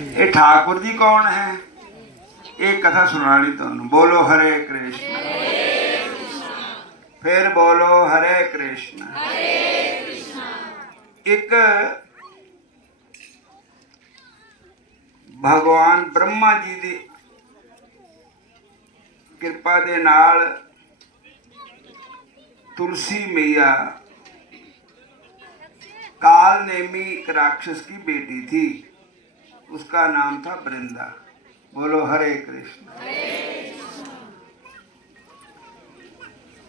ये ठाकुर जी कौन है? एक कथा सुनानी तुहानू। बोलो हरे कृष्ण, फिर बोलो हरे कृष्ण। एक भगवान ब्रह्मा जी की कृपा दे नाल तुलसी मैया काल नेमी एक राक्षस की बेटी थी, उसका नाम था वृंदा। बोलो हरे कृष्ण।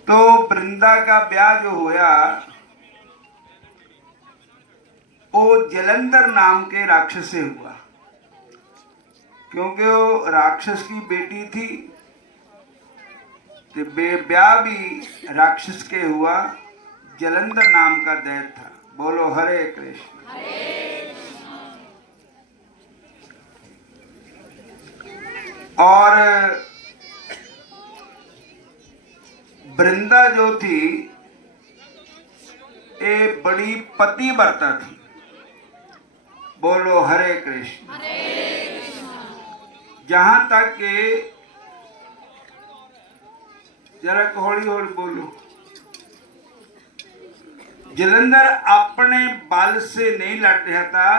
तो वृंदा का ब्याह जो होया वो जलंधर नाम के राक्षस से हुआ, क्योंकि वो राक्षस की बेटी थी तो ब्याह भी राक्षस के हुआ। जलंधर नाम का दैत्य था। बोलो हरे कृष्ण। और वृंदा जो थी ये बड़ी पतिव्रता थी। बोलो हरे कृष्ण। जहां तक के जरा हौली हौली बोलो, जलंधर अपने बल से नहीं लड़ रहा था,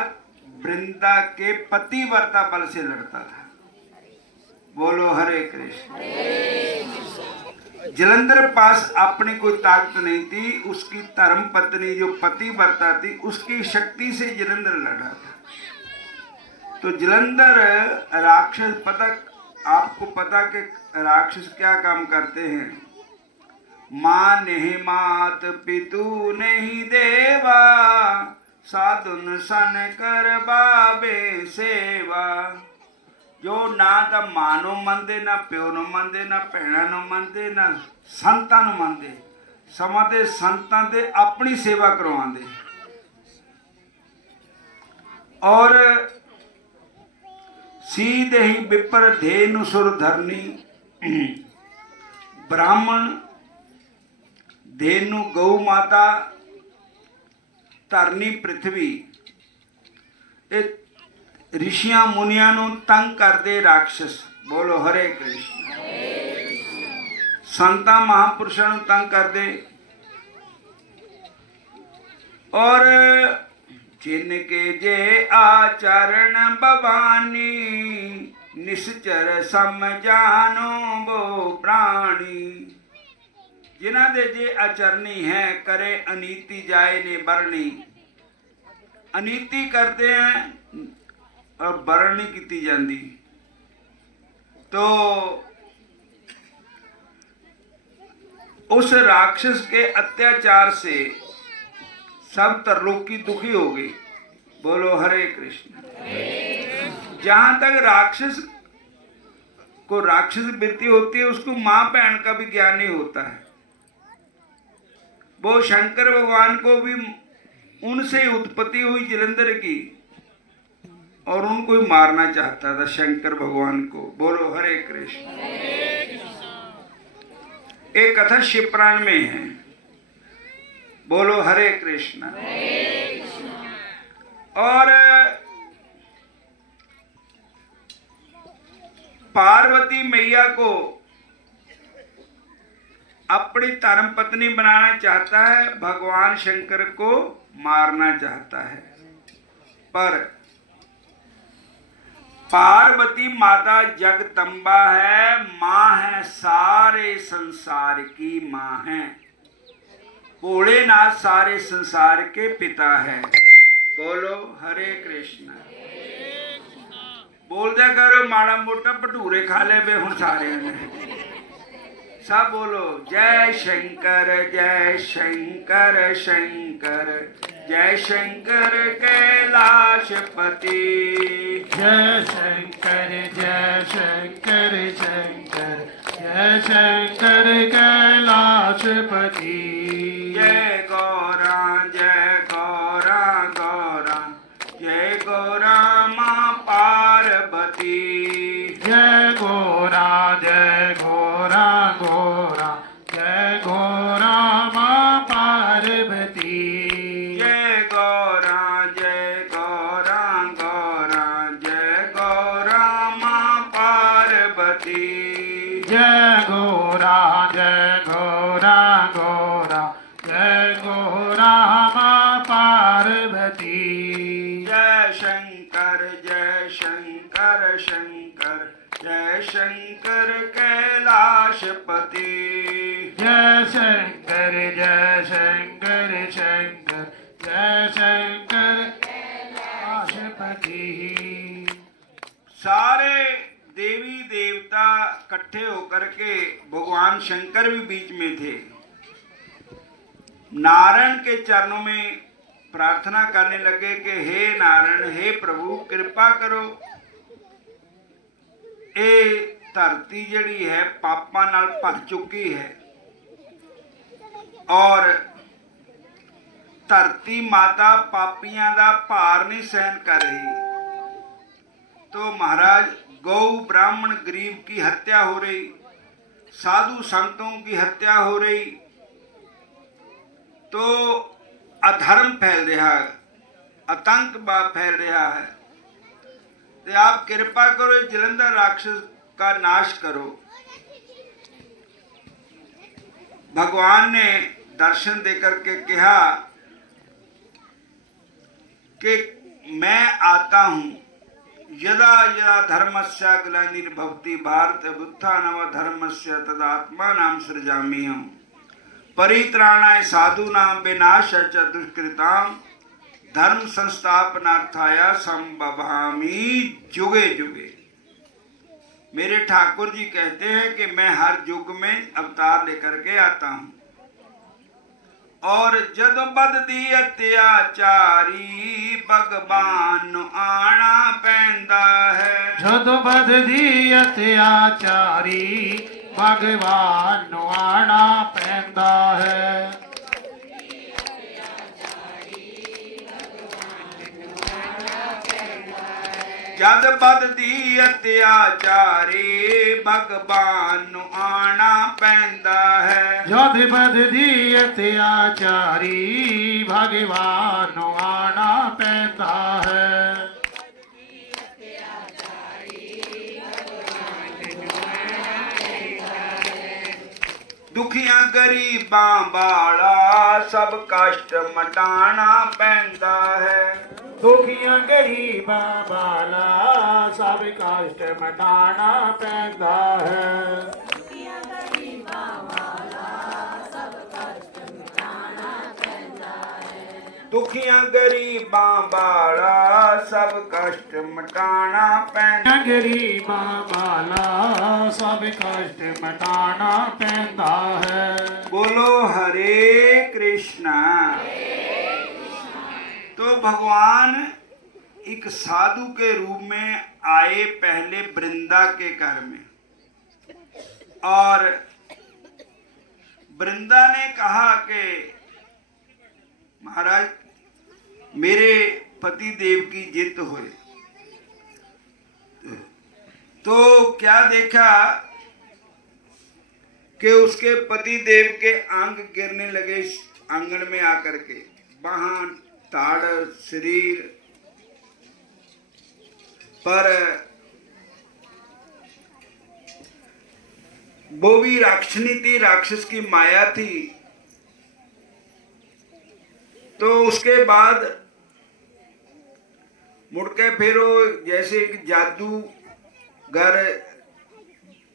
वृंदा के पतिव्रता बल से लड़ता था। बोलो हरे कृष्ण। जलंधर पास अपनी कोई ताकत नहीं थी, उसकी धर्म पत्नी जो पतिव्रता थी उसकी शक्ति से जलंधर लड़ा था। तो जलंधर राक्षस, पता आपको पता कि राक्षस क्या काम करते हैं? माँ नहीं मात पितु नहीं देवा, साधुन सन कर बाबे सेवा। जो ना तो मां नूं मनदे, ना प्यो नूं मनदे, ना भैणां नूं मनदे, ना संतां नूं मनदे, समां ते संतां ते अपनी सेवा करवांदे। और सीधे ही विपर धेनु सुर धरनी, ब्राह्मण धेनु गौ माता धरनी पृथ्वी, ऋषियां मुनियां नूं तंग करदे राक्षस। बोलो हरे कृष्ण। संतां महापुरुषां नूं तंग करदे। और जिनके जे आचरण भवानी, निश्चर समझानो वो प्राणी। जिन्हां दे जे आचरणी है, करे अनीति जाए ने बरनी। अनीति करते हैं और बरण नहीं की जाती। तो उस राक्षस के अत्याचार से सब तरलोकी दुखी हो गई। बोलो हरे कृष्ण। जहां तक राक्षस को राक्षस वृत्ति होती है, उसको मां बहन का भी ज्ञान नहीं होता है। वो शंकर भगवान को भी उनसे उत्पत्ति हुई जलंधर की, और उनको ही मारना चाहता था शंकर भगवान को। बोलो हरे कृष्ण। एक कथा शिव पुराण में है। बोलो हरे कृष्ण। और पार्वती मैया को अपनी धर्म पत्नी बनाना चाहता है, भगवान शंकर को मारना चाहता है। पर पार्वती माता जगदम्बा है, मां है, सारे संसार की मां है। भोलेनाथ सारे संसार के पिता है। बोलो हरे कृष्ण। बोल दिया करो, माड़ा मोटा भटूरे खा ले बे हुण सारे ने। सब बोलो जय शंकर जय शंकर शंकर जय शंकर कैलाशपति। जय शंकर जय शंकर शंकर जय शंकर कैलाशपति। जय गौरा गौरा जय गौरा माँ पार्वती। जय गौरा गौरा जय गौरा माँ पार्वती। जय गौरा गौरा जय शंकर जय शंकर शंकर जय शंकर कैलाशपति। जय शंकर जय शंकर शंकर जय शंकर कैलाशपति। सारे देवी देवता इकट्ठे होकर के भगवान शंकर भी बीच में थे, नारायण के चरणों में प्रार्थना करने लगे कि हे नारायण, हे प्रभु कृपा करो, ये धरती जड़ी है पापा नाल भर चुकी है और धरती माता पापियां दा भार नहीं सहन कर रही। तो महाराज गौ ब्राह्मण गरीब की हत्या हो रही, साधु संतों की हत्या हो रही, तो अधर्म फैल रहा है, आतंकवाद फैल रहा है। तो आप कृपा करो जलंधर राक्षस का नाश करो। भगवान ने दर्शन देकर के कहा कि मैं आता हूं, यदा यदा धर्मस्य ग्लानिर्भवति भारत उत्थानम धर्मस्य तदात्मानं सृजाम्यहम् परित्राणाय साधूनां विनाशाय च दुष्कृतां धर्म संस्थापनार्थाय संभवामि जुगे जुगे। मेरे ठाकुर जी कहते हैं कि मैं हर युग में अवतार लेकर के आता हूं और जद बददी अत्याचारी भगवान आना पैंदा है। जद बददी अत्याचारी भगवान आना पैंदा है। जद बददी अत्याचारी भगवान आना पैंदा है। जद बददी अत्याचारी भगवान आना पैंदा है। दुखियां गरीबां वाला सब कष्ट मटाना पैंदा है। दुखियां गरीबां वाला सब कष्ट मटाना पैंदा है। दुखियां गरीबां वाला सब कष्ट मटाना पैंदा। गरीबां वाला सब कष्ट मटाना पैंदा है। बोलो हरे कृष्णा। तो भगवान एक साधु के रूप में आए पहले वृंदा के घर में, और वृंदा ने कहा कि महाराज मेरे पति देव की जिद हुई। तो क्या देखा कि उसके पति देव के अंग गिरने लगे आंगन में आकर के, बाहां ताड़ शरीर पर। वो भी राक्षनी थी, राक्षस की माया थी। तो उसके बाद मुड़के फिर जैसे एक जादूगर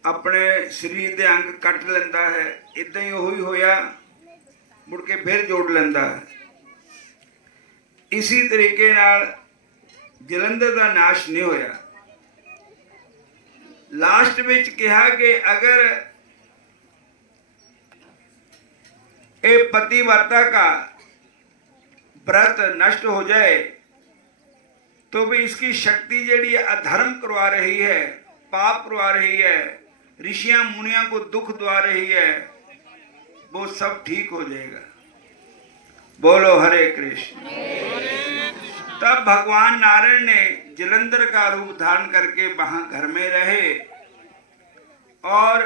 अपने शरीर के अंग कट लेंदा है, इदां ही वही होया, मुड़के फिर जोड़ लेंदा है। इसी तरीके नाल जलंधर का नाश नहीं होया। लास्ट विच कहा कि अगर ये पतिव्रता का व्रत नष्ट हो जाए तो भी इसकी शक्ति जड़ी अधर्म करवा रही है, पाप करवा रही है, ऋषियां मुनिया को दुख दवा रही है, वो सब ठीक हो जाएगा। बोलो हरे कृष्ण। तब भगवान नारायण ने जलंधर का रूप धारण करके वहां घर में रहे और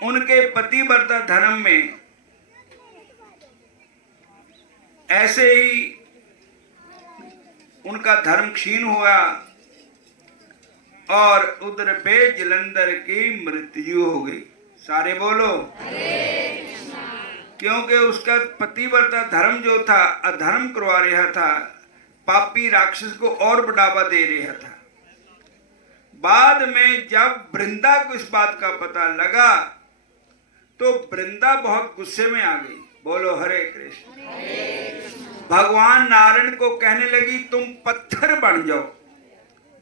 उनके पतिव्रता धर्म में ऐसे ही उनका धर्म क्षीण हुआ और उधर पे जलंधर की मृत्यु हो गई। सारे बोलो। क्योंकि उसका पतिव्रता धर्म जो था अधर्म करवा रहा था, पापी राक्षस को और बढ़ावा दे रहा था। बाद में जब वृंदा को इस बात का पता लगा तो वृंदा बहुत गुस्से में आ गई। बोलो हरे कृष्ण। भगवान नारायण को कहने लगी तुम पत्थर बन जाओ।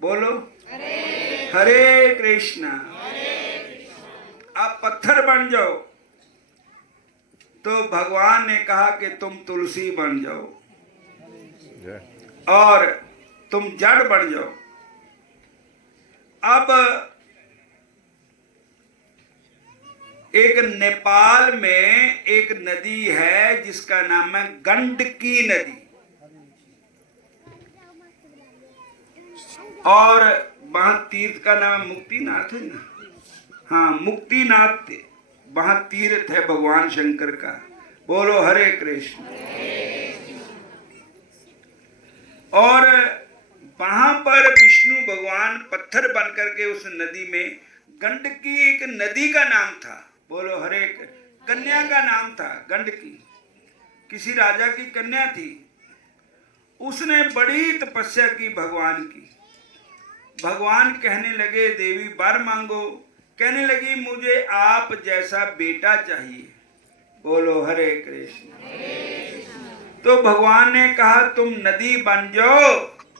बोलो हरे कृष्ण। आप पत्थर बन जाओ। तो भगवान ने कहा कि तुम तुलसी बन जाओ और तुम जड़ बन जाओ। अब एक नेपाल में एक नदी है जिसका नाम है गंडकी नदी, और वहां तीर्थ का नाम मुक्तिनाथ है ना। हाँ, मुक्तिनाथ वहां तीर्थ है भगवान शंकर का। बोलो हरे कृष्ण। और वहां पर विष्णु भगवान पत्थर बन करके उस नदी में, गंडकी एक नदी का नाम था। बोलो हरे, कन्या का नाम था गंडकी, किसी राजा की कन्या थी। उसने बड़ी तपस्या की भगवान की। भगवान कहने लगे देवी वर मांगो। कहने लगी मुझे आप जैसा बेटा चाहिए। बोलो हरे कृष्ण। तो भगवान ने कहा तुम नदी बन जाओ,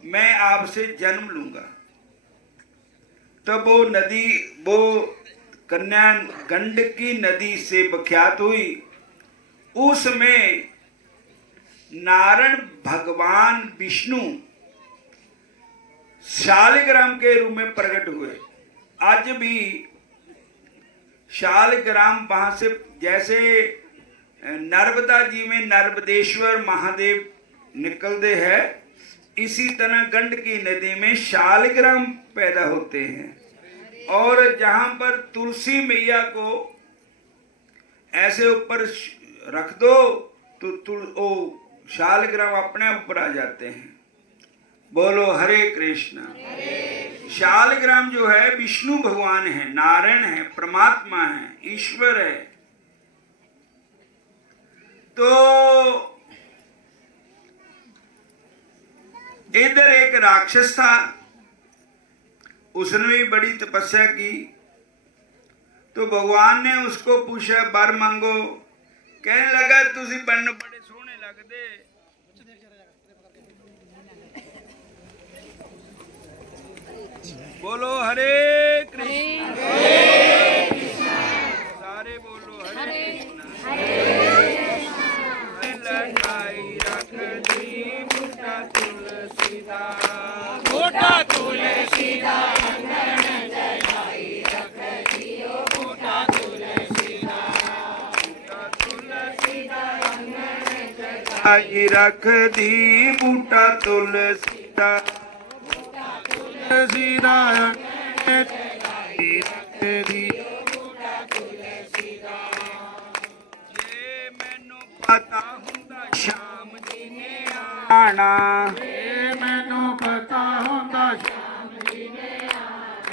मैं आपसे जन्म लूंगा। तो वो नदी, वो कन्या गंडकी नदी से विख्यात हुई। उसमें नारायण भगवान विष्णु शालिग्राम के रूप में प्रकट हुए। आज भी शालिग्राम वहां से, जैसे नर्मदा जी में नर्मदेश्वर महादेव निकलते हैं, इसी तरह गंडकी नदी में शालिग्राम पैदा होते हैं। और जहां पर तुलसी मैया को ऐसे ऊपर रख दो तो शालिग्राम अपने ऊपर आ जाते हैं। बोलो हरे कृष्ण। शालिग्राम जो है विष्णु भगवान है, नारायण है, परमात्मा है, ईश्वर है। तो इधर एक राक्षस था, उसने भी बड़ी तपस्या की। तो भगवान ने उसको पूछा वर मांगो। कहने लगा तुसी बनने बड़े सोहने लगदे, बोलो हरे कृष्ण। सारे बोलो हरे कृष्ण। लगाई रख दी बूटा तुलसीदास, बूटा तुलसीदास रख दी बूटा तुलसीदास, तुलसीदास जे मैनू पता हुंदा शाम जी ने आना, जे मैनू पता हुंदा शाम जी ने आना,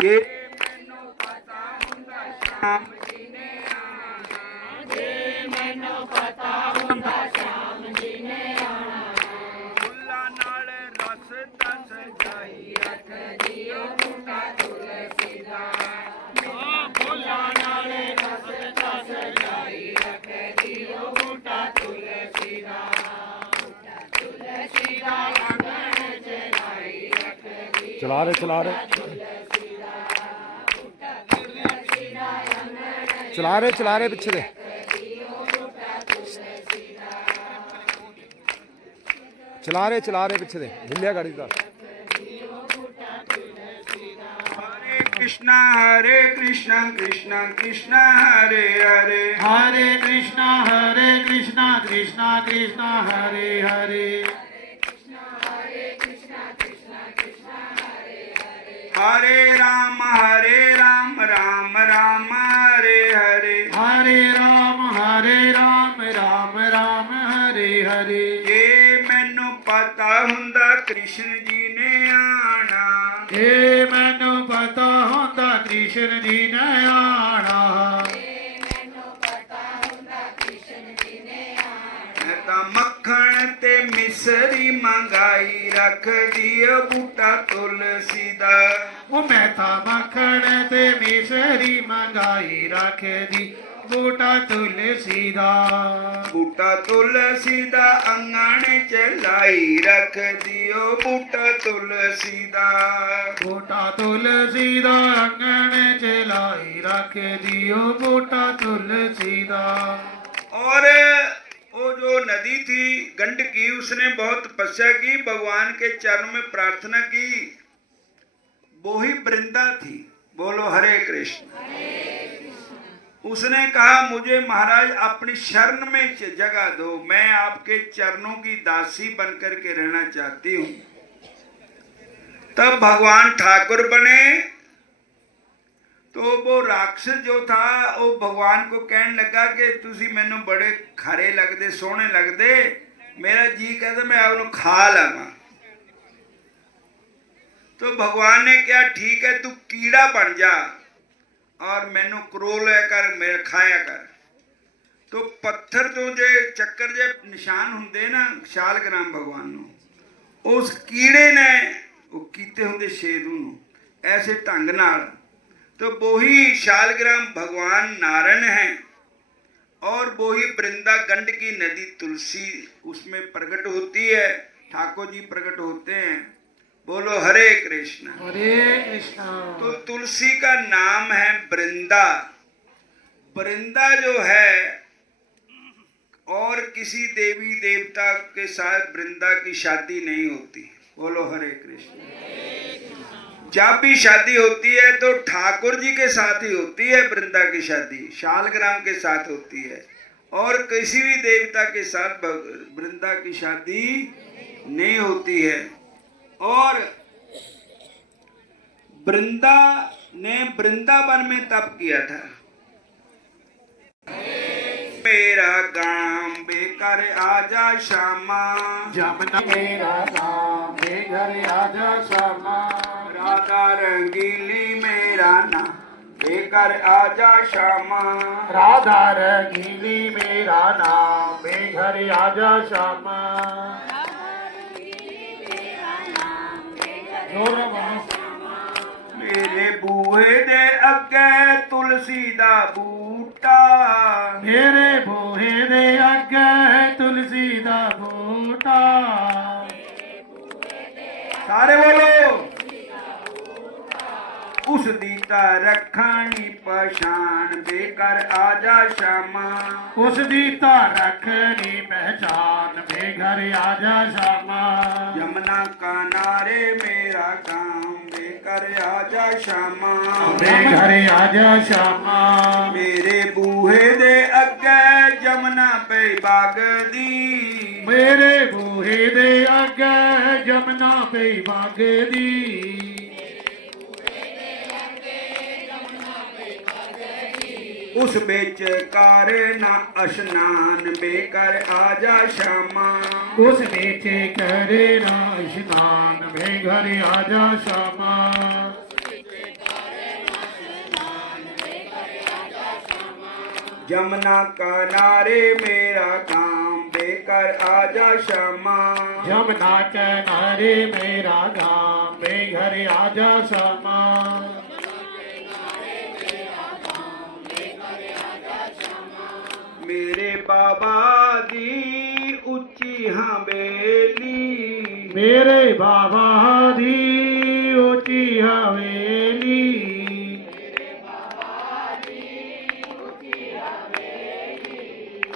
जे मैनू पता हुंदा शाम जी ने आना, जे मैनू पता हुंदा शाम जी ने आना, फुल्लां नाल रस दस जाई रख दियो बूटा तुलसीदास, फुल्लां नाल रस दस जाई रख दियो बूटा तुलसीदास, तुलसीदास अंगण चलाई रख दियो। चला रहे चला रहे चला रहे पीछे दे चला रहे पीछे दे हिलिया गाड़ी का। हरे कृष्णा कृष्णा कृष्णा हरे हरे, हरे कृष्णा कृष्णा कृष्णा हरे हरे, हरे राम राम राम हरे हरे, हरे राम राम राम हरे हरे। ये मैनू पता हुंदा कृष्ण जी ने आना, ये मैनू पता होंदा कृष्ण जी ने आना, ਮੰਗਾਈ ਰੱਖਦੀ ਓ ਬੂਟਾ ਤੁਲਸੀ ਦਾ। ਉਹ ਮੈਂ ਤਾਂ ਮੱਖਣ ਤੇ ਮਿਸਰੀ ਮੰਗਾਈ ਰੱਖਦੀ ਬੂਟਾ ਤੁਲਸੀ ਦਾ। ਬੂਟਾ ਤੁਲਸੀ ਦਾ ਅੰਗਣ ਚ ਲਾਈ ਰੱਖਦੀ ਓ ਬੂਟਾ ਤੁਲਸੀ ਦਾ। ਬੂਟਾ ਤੁਲਸੀ ਦਾ ਅੰਗਣ ਚ ਲਾਈ ਰੱਖਦੀ ਉਹ ਬੂਟਾ ਤੁਲਸੀ ਦਾ। और वो जो नदी थी गंडकी, उसने बहुत तपस्या की, भगवान के चरणों में प्रार्थना की। वो ही वृंदा थी। बोलो हरे कृष्ण। उसने कहा मुझे महाराज अपनी शरण में जगह दो, मैं आपके चरणों की दासी बनकर के रहना चाहती हूं। तब भगवान ठाकुर बने। तो वो राक्षस जो था वो भगवान को कहने लगा कि तुसी मैनू बड़े खरे लगते, सोहने लगते, मेरा जी कहता मैं आपको खा लवा। तो भगवान ने कहा ठीक है तू कीड़ा बन जा और मैनू करोलिया कर, मेरा खाया कर। तो पत्थर तो जे चक्कर जे निशान होंगे ना शालग्राम भगवान नू, उस कीड़े ने वो कीते होंगे शेरू नू ऐसे ढंग नाल। तो वही शालग्राम भगवान नारायण है और वही वृंदा गंडकी नदी तुलसी उसमें प्रकट होती है, ठाकुर जी प्रकट होते हैं। बोलो हरे कृष्ण। हरे कृष्णा। तो तुलसी का नाम है वृंदा। वृंदा जो है और किसी देवी देवता के साथ वृंदा की शादी नहीं होती। बोलो हरे कृष्ण। जब भी शादी होती है तो ठाकुर जी के साथ ही होती है वृंदा की शादी, शालग्राम के साथ होती है, और किसी भी देवता के साथ वृंदा की शादी नहीं होती है। और वृंदा ने वृंदावन में तप किया था। मेरा गांव बेकर आजा श्यामा, जमुना मेरा नाम बेघर आजा श्यामा। राधा रंगीली मेरा नाम बेकर आजा श्यामा। राधा रंगीली मेरा नाम बेघर आजा श्यामा। जोर बोलो। मेरे बूहे दे अगे तुलसी दा बूटा, मेरे बूहे दे अगे तुलसी दा बूटा। सारे बोलो। उस दीता रखनी पहचान बेकर आजा श्यामा। उस दीता रखनी पहचान बेघर आजा श्यामा। यमुना किनारे मेरा गांव बेकर आजा श्यामा। बेघर आजा श्यामा। मेरे बूहे दे अगे जमुना पे बागदी, मेरे बूहे दे अगे जमुना पे बागदी। उस बेच कार ना स्नान बेकर आजा श्यामा। उस नीचे करे ना स्नान बेघर आजा श्यामा। जमुना किनारे मेरा काम बेकर आजा श्यामा। जमुना किनारे मेरा गाँव बेघर आजा श्यामा। मेरे बाबा दी उच्ची हवेली, मेरे बाबा दी ऊंची हवेली।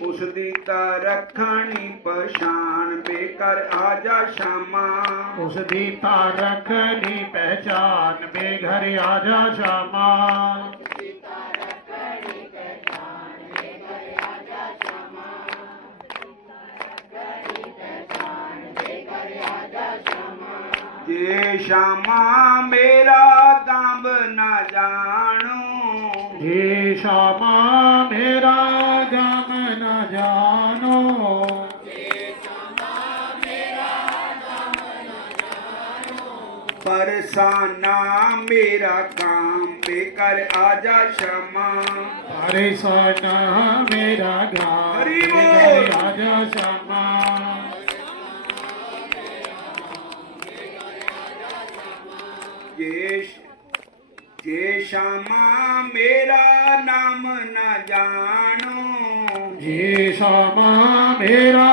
उस दीता रखनी पहचान बेकर आजा श्यामा। उस दीता रखनी पहचान बेघर आजा श्यामा। जे श्यामा मेरा गांव न जानो, हे श्यामा मेरा गम न जानो। बरसाना मेरा काम बेकर आजा श्यामा। परेशाना मेरा गाँव हरि बोल। बेघर आजा श्यामा। श्यामा मेरा नाम न जानो। हे श्यामा मेरा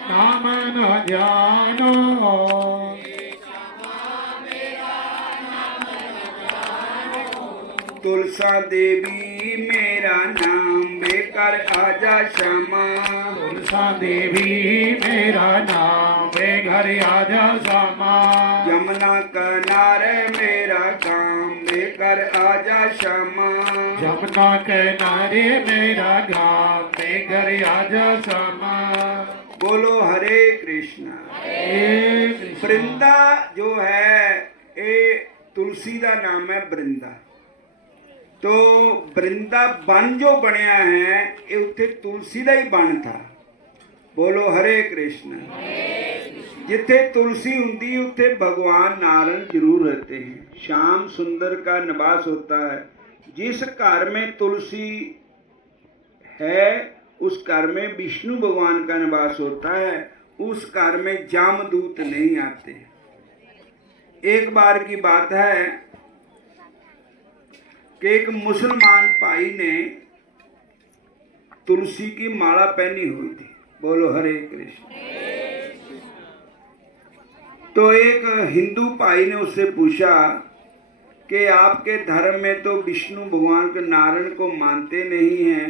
नाम न जानो। तुलसा देवी मेरा नाम बेकर आजा श्यामा। तुलसा देवी मेरा नाम घर आजा श्यामा। यमुना किनारे मेरा गांव बेकर आजा श्यामा। यमुना किनारे मेरा गाँव घर आजा श्यामा। बोलो हरे कृष्ण। हे कृष्ण। वृंदा जो है ये तुलसी का नाम है वृंदा। तो वृंदावन जो बनया है ये उत्थे तुलसी का ही बन था। बोलो हरे कृष्ण। जिथे तुलसी हुंदी उत्थे भगवान नारायण जरूर रहते हैं। श्याम सुंदर का निवास होता है। जिस घर में तुलसी है उस घर में विष्णु भगवान का निवास होता है। उस घर में जामदूत नहीं आते। एक बार की बात है कि एक मुसलमान भाई ने तुलसी की माला पहनी हुई थी। बोलो हरे कृष्ण। तो एक हिंदू भाई ने उससे पूछा कि आपके धर्म में तो विष्णु भगवान के नारायण को मानते नहीं हैं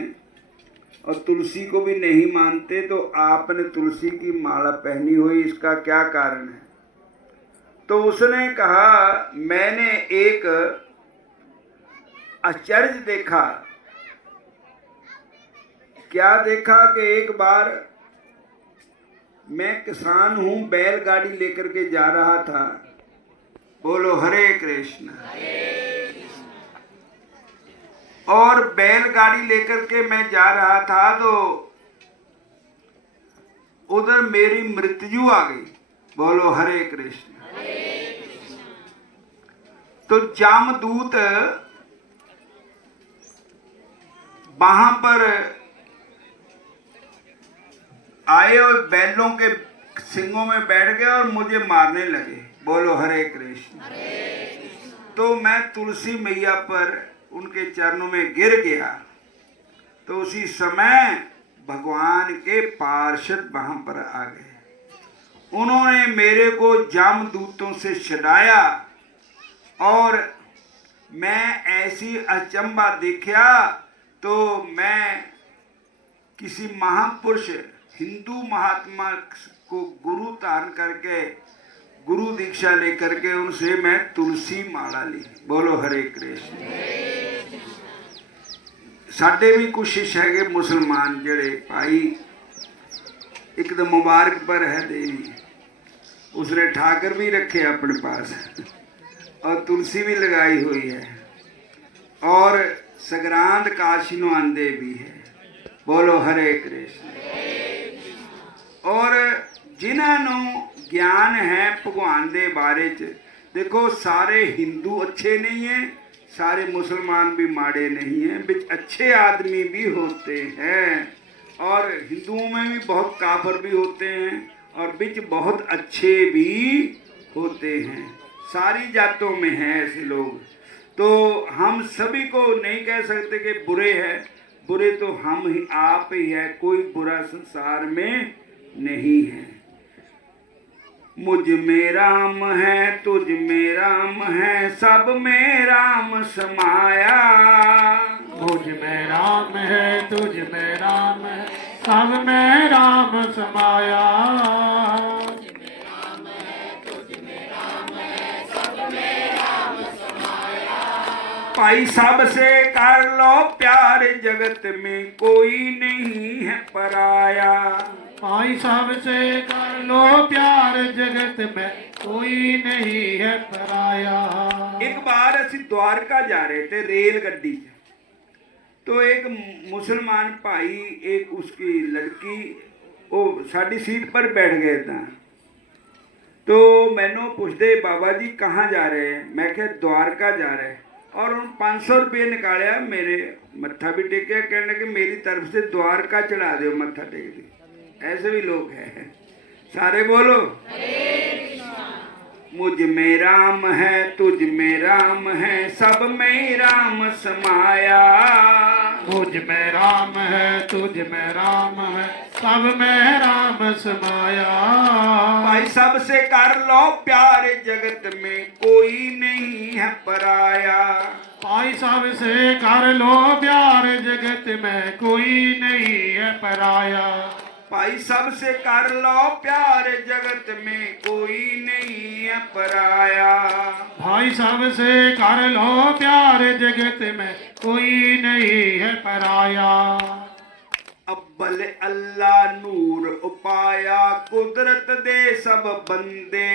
और तुलसी को भी नहीं मानते, तो आपने तुलसी की माला पहनी हुई, इसका क्या कारण है? तो उसने कहा मैंने एक आश्चर्य देखा। क्या देखा कि एक बार मैं किसान हूं, बैलगाड़ी लेकर के जा रहा था। बोलो हरे कृष्ण। और बैलगाड़ी लेकर के मैं जा रहा था तो उधर मेरी मृत्यु आ गई। बोलो हरे कृष्ण। तो जामदूत वहां पर आए और बैलों के सिंगों में बैठ गए और मुझे मारने लगे। बोलो हरे कृष्ण। तो मैं तुलसी मैया पर उनके चरणों में गिर गया। तो उसी समय भगवान के पार्षद वहां पर आ गए। उन्होंने मेरे को जामदूतों से छुड़ाया और मैं ऐसी अचंभा देखा तो मैं किसी महापुरुष हिंदू महात्मा को गुरु धारण करके गुरु दीक्षा लेकर के उनसे मैं तुलसी माला ली। बोलो हरे कृष्ण। साडे भी कुछ शिष्य है मुसलमान जड़े भाई, एक तो मुबारक पर है देवी, उसने ठाकर भी रखे अपने पास और तुलसी भी लगाई हुई है और सगरांद काशिनो आंदे भी है। बोलो हरे कृष्ण। और जिन्होंने ज्ञान है भगवान के बारे च, देखो सारे हिंदू अच्छे नहीं हैं, सारे मुसलमान भी माड़े नहीं हैं, बिच अच्छे आदमी भी होते हैं और हिंदुओं में भी बहुत काफर भी होते हैं और बिच बहुत अच्छे भी होते हैं। सारी जातों में हैं ऐसे लोग। तो हम सभी को नहीं कह सकते कि बुरे हैं, बुरे तो हम ही आप ही है, कोई बुरा संसार में नहीं है। मुझ में राम है, तुझ में राम है, सब में राम समाया। मुझ में राम है, तुझ में राम है, सब में राम समाया। भाई सबसे कर लो प्यार, जगत में कोई नहीं है पराया। भाई सबसे कर लो प्यार, जगत में कोई नहीं है पराया। एक बार असी द्वारका जा रहे थे रेल गड्डी से, तो एक मुसलमान भाई एक उसकी लड़की वो साड़ी सीट पर बैठ गए था। तो मैंने पूछते बाबा जी कहाँ जा रहे हैं? मैं क्या द्वारका जा रहे हैं। और उन 500 रुपये निकालिया, मेरे मत्था भी टेकिया, कहने के मेरी तरफ से द्वारका चढ़ा दो, मत्था टेक दी। ऐसे भी लोग हैं सारे। बोलो मुझ में राम है तुझ में राम है सब में राम समाया। मुझ में राम है तुझ में राम है सब में राम समाया। भाई सबसे कर लो प्यार जगत में कोई नहीं है पराया। भाई सबसे कर लो प्यार जगत में कोई नहीं है पराया। भाई सबसे कर लो प्यार जगत में कोई नहीं है पराया। भाई सबसे कर लो प्यार जगत में कोई नहीं है पराया। अव्वल अल्लाह नूर उपाया कुदरत दे सब बंदे।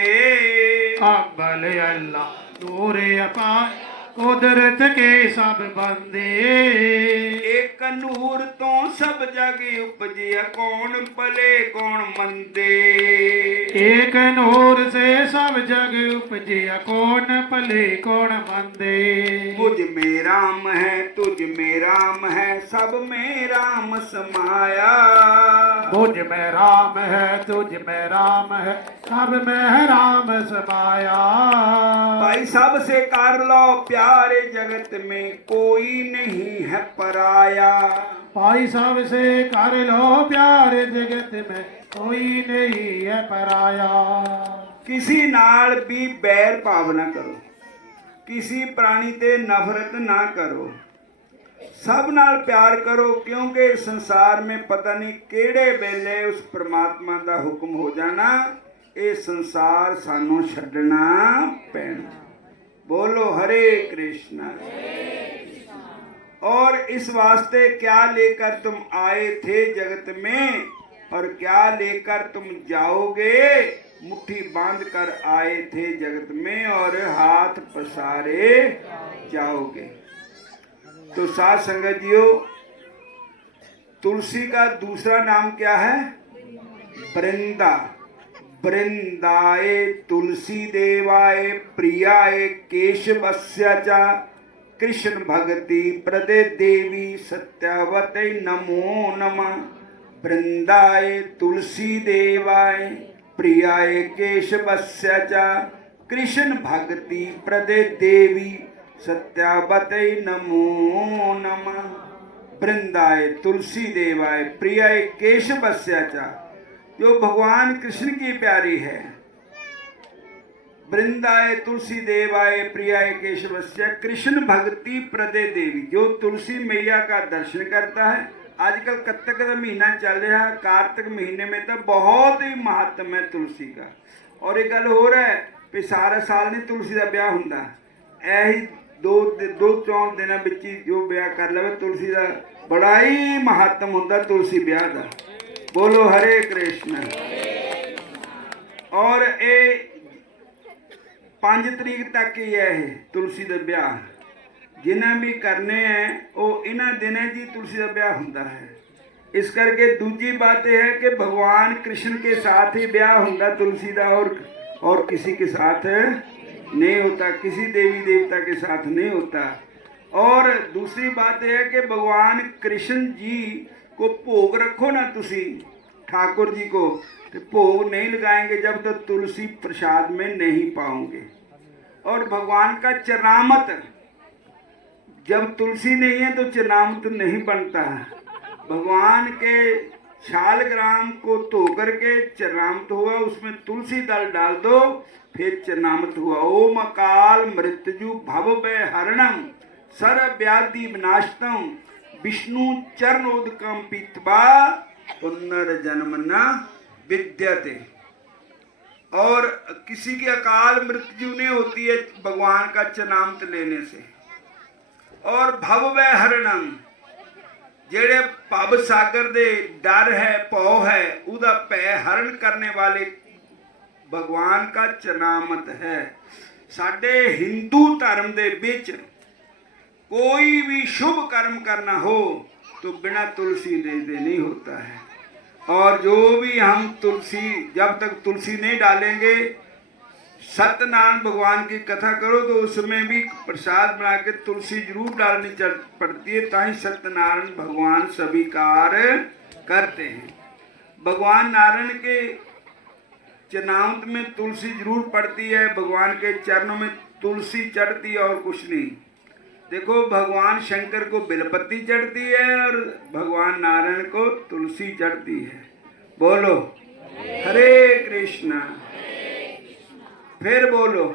अव्वल अल्लाह नूर अपार कुदरत के सब बंदे। एक नूर तो सब जग उपजिया कौन भले कौन मंदे। एक नूर से सब जग उपजिया कौन भले कौन मंदे। मुझ में राम है तुझ में राम है सब में राम समाया। मुझ में राम है तुझ में राम है सब में राम समाया। भाई सबसे कर लो प्यारे जगत में कोई नहीं है पराया। भाई सबसे कर लो प्यार जगत में कोई नहीं है पराया। किसी नाल भी बैर भाव ना करो, किसी प्राणी ते नफरत ना करो, सब नाल प्यार करो क्योंकि संसार में पता नहीं केड़े वेले उस परमात्मा दा हुक्म हो जाना ये संसार सानू छड्डना पैना। बोलो हरे कृष्णा। और इस वास्ते क्या लेकर तुम आए थे जगत में और क्या लेकर तुम जाओगे। मुट्ठी बांध कर आए थे जगत में और हाथ पसारे जाओगे। तो साथ संगत जियो, तुलसी का दूसरा नाम क्या है? वृंदा। वृंदाए तुलसी देवाय प्रियाय केशवस्य च कृष्ण भक्ति प्रदे देवी सत्यवते नमो नमः। वृंदाए तुलसी देवाय प्रियाय केशवस्य च कृष्ण भक्ति प्रदे देवी सत्यावते नमो नमः। वृंदाए तुलसी देवाय प्रियाय केशवस्य च, जो भगवान कृष्ण की प्यारी है। वृंदाए तुलसी देवाय प्रियाय केशवस्य कृष्ण भक्ति प्रदे देवी, जो तुलसी मैया का दर्शन करता है। आजकल कत्तक का महीना चल रहा है, कार्तिक महीने में तो बहुत ही महात्म है तुलसी का। और एक गल हो रहा है भी सारा साल नहीं तुलसी का ब्याह हुंदा, ऐही दो चौं दिनों विच ही जो ब्याह कर लवे तुलसी का बड़ा ही महात्म हुंदा तुलसी ब्याह का। बोलो हरे कृष्ण। और ये 5 तरीक तक ही है तुलसी का ब्याह। जिन्हें भी करने हैं वो इन्होंने दिनों जी तुलसी का ब्याह होता है। इस करके दूजी बात यह है कि भगवान कृष्ण के साथ ही ब्याह होता तुलसी का, और किसी के साथ नहीं होता, किसी देवी देवता के साथ नहीं होता। और दूसरी बात यह है कि भगवान कृष्ण जी को भोग रखो ना तुसी ठाकुर जी को, तो भोग नहीं लगाएंगे जब तक तो तुलसी प्रसाद में नहीं पाओगे। और भगवान का चरणामृत, जब तुलसी नहीं है तो चरणामृत नहीं बनता है। भगवान के शालग्राम को धो करके चरणामृत हुआ, उसमें तुलसी दल डाल दो, फिर चरणामृत हुआ। ओम अकाल मृत्यु भव भय हरणम सर्व व्याधि विनाशतम विष्णु चरणोदकम पीतवा पुनर्जन्म न विद्यते। और किसी की अकाल मृत्यु नहीं होती है भगवान का चरणामृत लेने से। और भव व हरणम, जेड़े भव सागर दे डर है भौ है उदा भय हरण करने वाले भगवान का चरणामृत है। साडे हिंदू धर्म दे विच कोई भी शुभ कर्म करना हो तो बिना तुलसी दे नहीं होता है। और जो भी हम तुलसी, जब तक तुलसी नहीं डालेंगे, सत्यनारायण भगवान की कथा करो तो उसमें भी प्रसाद बना के तुलसी जरूर डालनी पड़ती है, ताकि सत्यनारायण भगवान स्वीकार करते हैं। भगवान नारायण के चरणामृत में तुलसी जरूर पड़ती है, भगवान के चरणों में तुलसी चढ़ती है और कुछ नहीं। देखो भगवान शंकर को बेलपत्ती चढ़ती है और भगवान नारायण को तुलसी चढ़ती है। बोलो हरे कृष्णा, फिर बोलो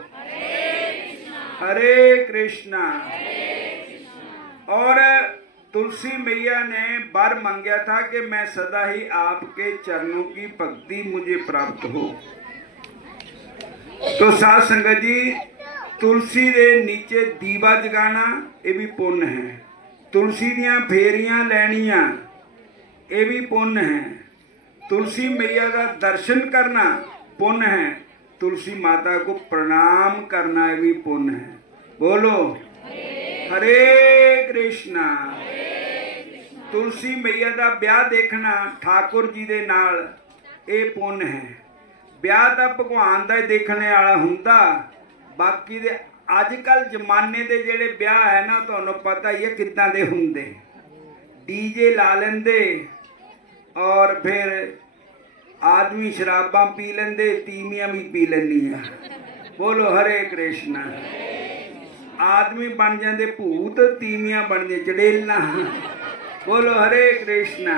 हरे कृष्णा। और तुलसी मैया ने वर मांगा था कि मैं सदा ही आपके चरणों की भक्ति मुझे प्राप्त हो। तो साध संगत जी, तुलसी दे नीचे दीवा जगाना ये भी पुण्य है, तुलसी दियां फेरियां लैनियां ये भी पुण्य है, तुलसी मैया का दर्शन करना पुण्य है, तुलसी माता को प्रणाम करना ये भी पुण्य है। बोलो हरे कृष्णा। तुलसी मैया का ब्याह देखना ठाकुर जी दे नाल ये पुण्य है। ब्याह तो भगवान का देखने वाला हुंदा, बाकी दे अजकल जमाने दे जेड़े ब्याह है ना, तुहानू पता ही है किद्दां दे हुंदे। डीजे ला लेंदे और फिर आदमी शराबां पी लेंदे, तीमियां भी पी लैंदियां। बोलो हरे कृष्णा। आदमी बन जाते भूत, तीमियां बन जाए चड़ेलां। बोलो हरे कृष्णा।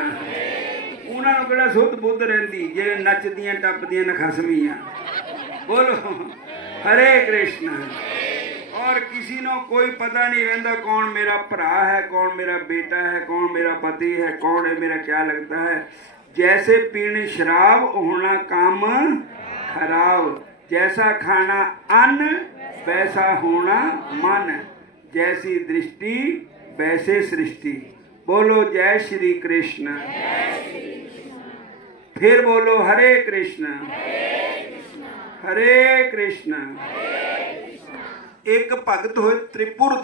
उन्होंने किहड़ा सुध बुद्ध रहिंदी जे नचदियां टपदियां नखसमियां। बोलो हरे कृष्णा। और किसी को कोई पता नहीं रहता कौन मेरा भरा है, कौन मेरा बेटा है, कौन मेरा पति है, कौन है मेरा क्या लगता है। जैसे पीने शराब होना काम खराब, जैसा खाना अन्न वैसा होना मन, जैसी दृष्टि वैसे सृष्टि। बोलो जय श्री कृष्ण। फिर बोलो हरे कृष्ण हरे कृष्ण। एक भगत होए त्रिपुर